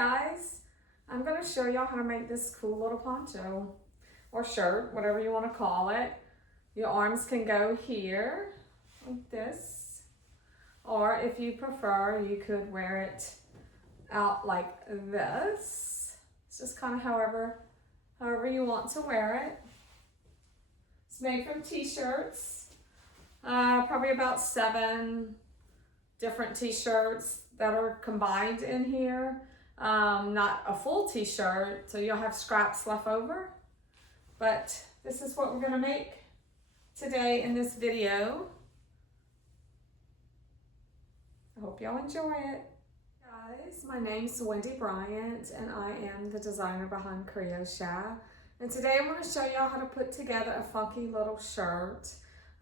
guys, I'm going to show y'all how to make this cool little poncho or shirt, whatever you want to call it. Your arms can go here like this, or if you prefer, you could wear it out like this. It's just kind of however you want to wear it. It's made from t-shirts, probably about 7 different t-shirts that are combined in here. Not a full t-shirt, so you'll have scraps left over. But this is what we're gonna make today in this video. I hope y'all enjoy it. Guys, my name's Wendy Bryant and I am the designer behind Crochet. And today I'm gonna show y'all how to put together a funky little shirt.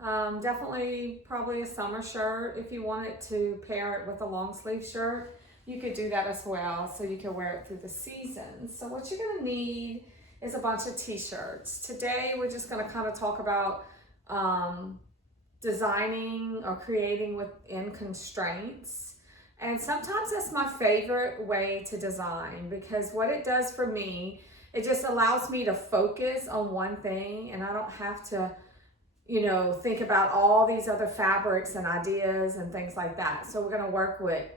Definitely probably a summer shirt. If you wanted to pair it with a long sleeve shirt, you could do that as well, so you can wear it through the seasons. So what you're gonna need is a bunch of t-shirts. Today we're just gonna kind of talk about designing or creating within constraints. And sometimes that's my favorite way to design, because what it does for me, it just allows me to focus on one thing and I don't have to, you know, think about all these other fabrics and ideas and things like that. So we're gonna work with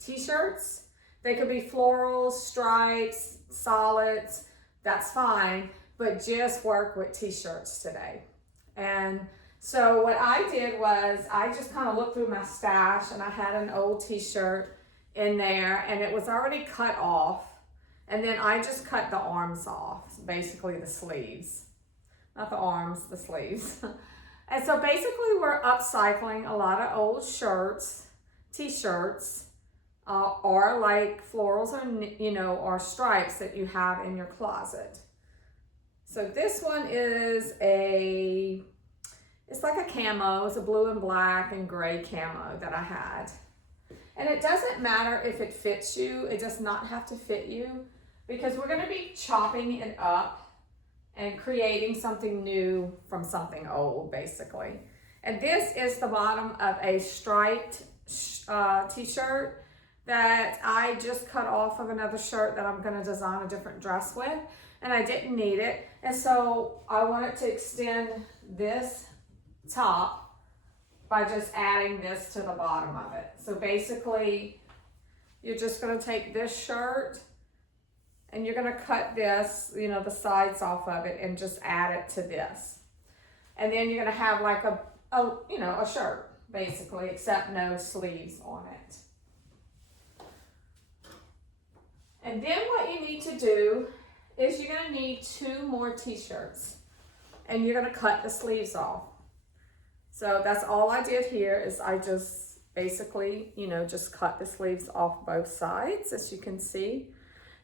t-shirts. They could be florals, stripes, solids, that's fine, but just work with t-shirts today. And so what I did was I just kind of looked through my stash and I had an old t-shirt in there and it was already cut off. And then I just cut the arms off, basically the sleeves. Not the arms, the sleeves. And so basically we're upcycling a lot of old shirts, t-shirts, or like florals or, you know, or stripes that you have in your closet. So this one is it's like a camo. It's a blue and black and gray camo that I had. And it doesn't matter if it fits you. It does not have to fit you, because we're going to be chopping it up and creating something new from something old, basically. And this is the bottom of a striped t-shirt that I just cut off of another shirt that I'm going to design a different dress with, and I didn't need it. And so I wanted to extend this top by just adding this to the bottom of it. So basically, you're just going to take this shirt and you're going to cut this, you know, the sides off of it and just add it to this. And then you're going to have like a you know, a shirt basically, except no sleeves on it. And then what you need to do is you're going to need 2 more t-shirts and you're going to cut the sleeves off. So that's all I did here, is I just basically, you know, just cut the sleeves off both sides, as you can see.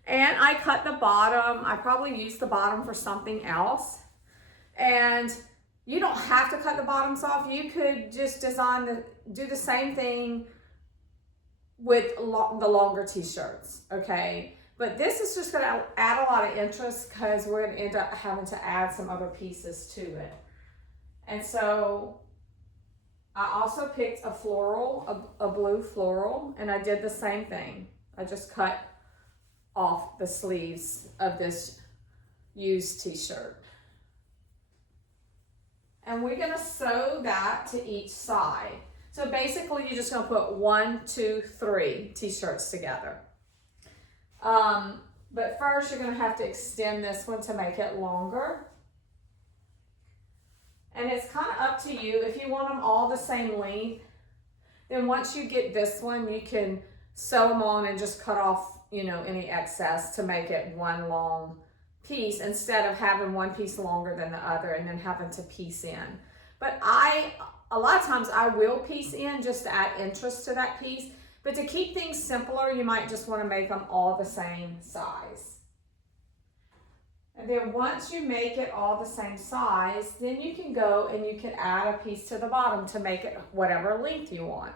And I cut the bottom. I probably used the bottom for something else. And you don't have to cut the bottoms off. You could just do the same thing with the longer t-shirts, okay? But this is just gonna add a lot of interest, because we're gonna end up having to add some other pieces to it. And so I also picked a floral, a blue floral, and I did the same thing. I just cut off the sleeves of this used t-shirt. And we're gonna sew that to each side. So basically you're just gonna put 1, 2, 3 t-shirts together. But first you're gonna have to extend this one to make it longer. And it's kind of up to you. If you want them all the same length, then once you get this one, you can sew them on and just cut off, you know, any excess to make it one long piece, instead of having one piece longer than the other and then having to piece in. But a lot of times I will piece in just to add interest to that piece. But to keep things simpler, you might just want to make them all the same size. And then once you make it all the same size, then you can go and you can add a piece to the bottom to make it whatever length you want.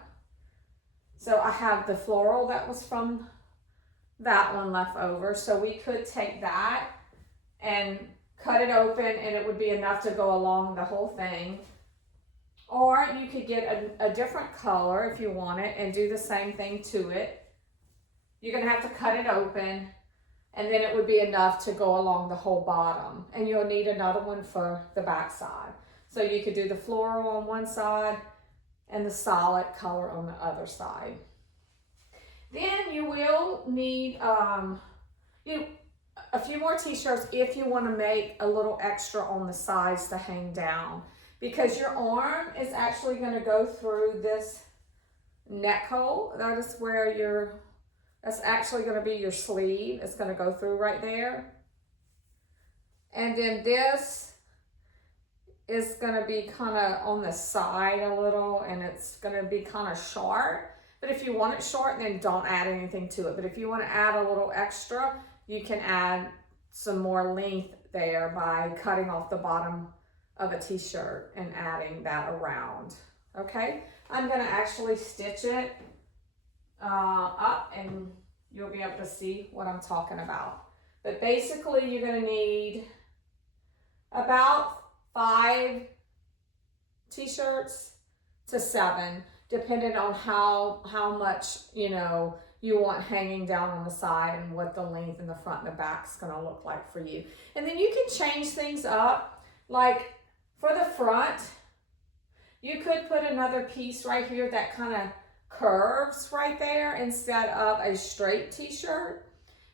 So I have the floral that was from that one left over. So we could take that and cut it open and it would be enough to go along the whole thing. Or you could get a different color if you want it and do the same thing to it. you're gonna have to cut it open, and then it would be enough to go along the whole bottom. And you'll need another one for the back side. So you could do the floral on one side and the solid color on the other side. Then you will need a few more t-shirts if you want to make a little extra on the sides to hang down, because your arm is actually going to go through this neck hole. That is where that's actually going to be your sleeve. It's going to go through right there. And then this is going to be kind of on the side a little, and it's going to be kind of short. But if you want it short, then don't add anything to it. But if you want to add a little extra, you can add some more length there by cutting off the bottom of a t-shirt and adding that around. Okay, I'm going to actually stitch it up, and you'll be able to see what I'm talking about. But basically, you're going to need about 5 t-shirts to 7, depending on how much you want hanging down on the side and what the length in the front and the back is going to look like for you. And then you can change things up. Like for the front, you could put another piece right here that kind of curves right there instead of a straight t-shirt.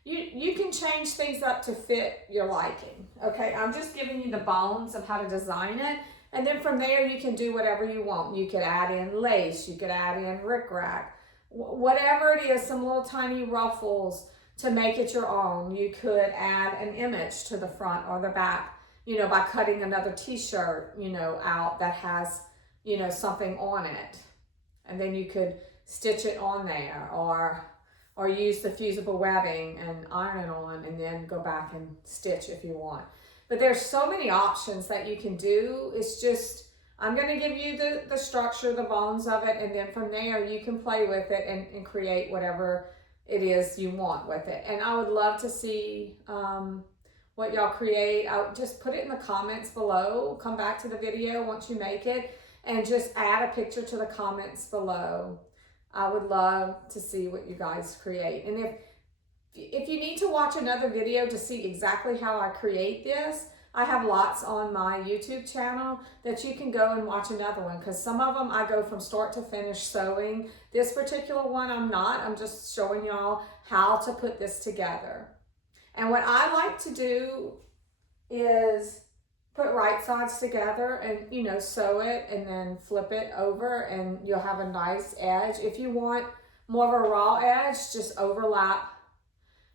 You can change things up to fit your liking. Okay, I'm just giving you the bones of how to design it. And then from there, you can do whatever you want. You could add in lace, you could add in rickrack, whatever it is, some little tiny ruffles to make it your own. You could add an image to the front or the back, by cutting another t-shirt, out that has, something on it. And then you could stitch it on there, or use the fusible webbing and iron it on, and then go back and stitch if you want. But there's so many options that you can do. It's just, I'm going to give you the structure, the bones of it, and then from there you can play with it and create whatever it is you want with it. And I would love to see what y'all create. I'll just put it in the comments below. Come back to the video once you make it and just add a picture to the comments below. I would love to see what you guys create. And if you need to watch another video to see exactly how I create this, I have lots on my YouTube channel that you can go and watch another one, because some of them I go from start to finish sewing. This particular one I'm not. I'm just showing y'all how to put this together. And what I like to do is put right sides together and, sew it and then flip it over, and you'll have a nice edge. If you want more of a raw edge, just overlap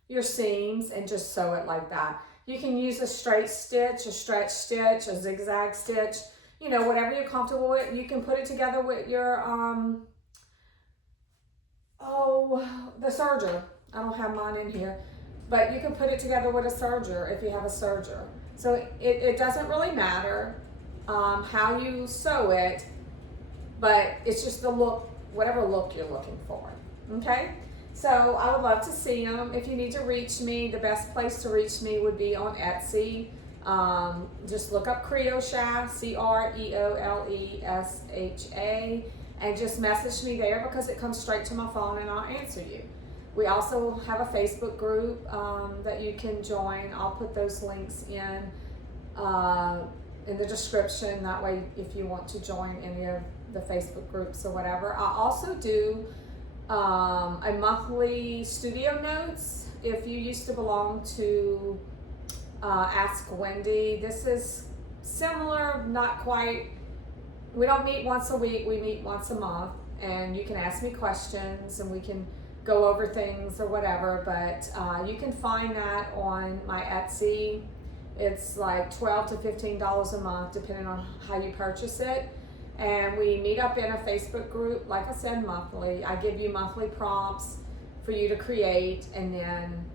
your seams and just sew it like that. You can use a straight stitch, a stretch stitch, a zigzag stitch, whatever you're comfortable with. You can put it together with your, the serger. I don't have mine in here, but you can put it together with a serger if you have a serger. So it doesn't really matter how you sew it, but it's just the look, whatever look you're looking for, okay? So I would love to see them. If you need to reach me, the best place to reach me would be on Etsy. Just look up Creolesha, Creolesha, and just message me there, because it comes straight to my phone and I'll answer you. We also have a Facebook group that you can join. I'll put those links in the description. That way, if you want to join any of the Facebook groups or whatever. I also do a monthly studio notes. If you used to belong to Ask Wendy, this is similar, not quite. We don't meet once a week, we meet once a month, and you can ask me questions and we can go over things or whatever. But you can find that on my Etsy. It's like $12 to $15 a month, depending on how you purchase it. And we meet up in a Facebook group, like I said, monthly. I give you monthly prompts for you to create, and then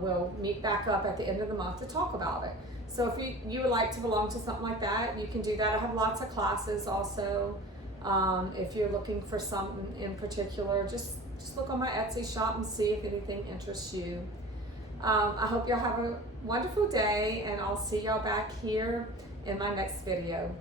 we'll meet back up at the end of the month to talk about it. So if you would like to belong to something like that, you can do that. I have lots of classes also. If you're looking for something in particular, just look on my Etsy shop and see if anything interests you. I hope y'all have a wonderful day, and I'll see y'all back here in my next video.